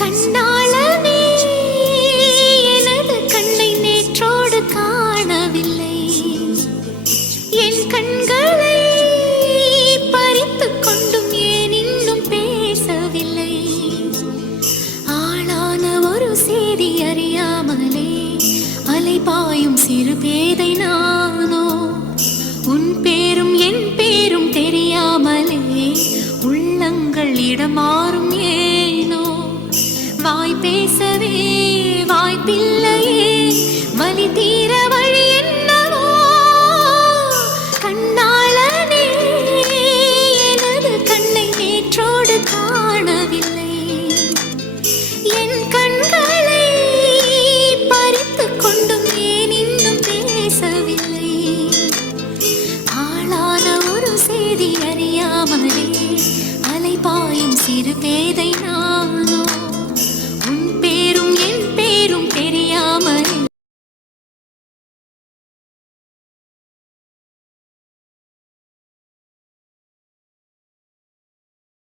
கண்ணாளனே எனது கண்ணை நேற்றோடு காணவில்லை, என் கண்களை பறித்துக் கொண்டும் ஏன் இன்னும் பேசவில்லை? ஆளான ஒரு செய்தி அறியாமலே அலைபாயும் சிறு பேதை நானோ, உன் பேரும் என் பேரும் தெரியாமலே உள்ளங்கள் இடமாறும் ஏனோ? வாய் பேசவே வாய்ப்பில்லையே, வலி தீர வழி என்னவோ? கண்ணாளனே எனது கண்ணை நேற்றோடு காணவில்லை, என் கண்களை பறித்துக் கொண்டும் ஏன் இன்னும் பேசவில்லை? ஆளான ஒரு செய்தி அறியாமலே அலைபாயும் சிறு பேதை நான்.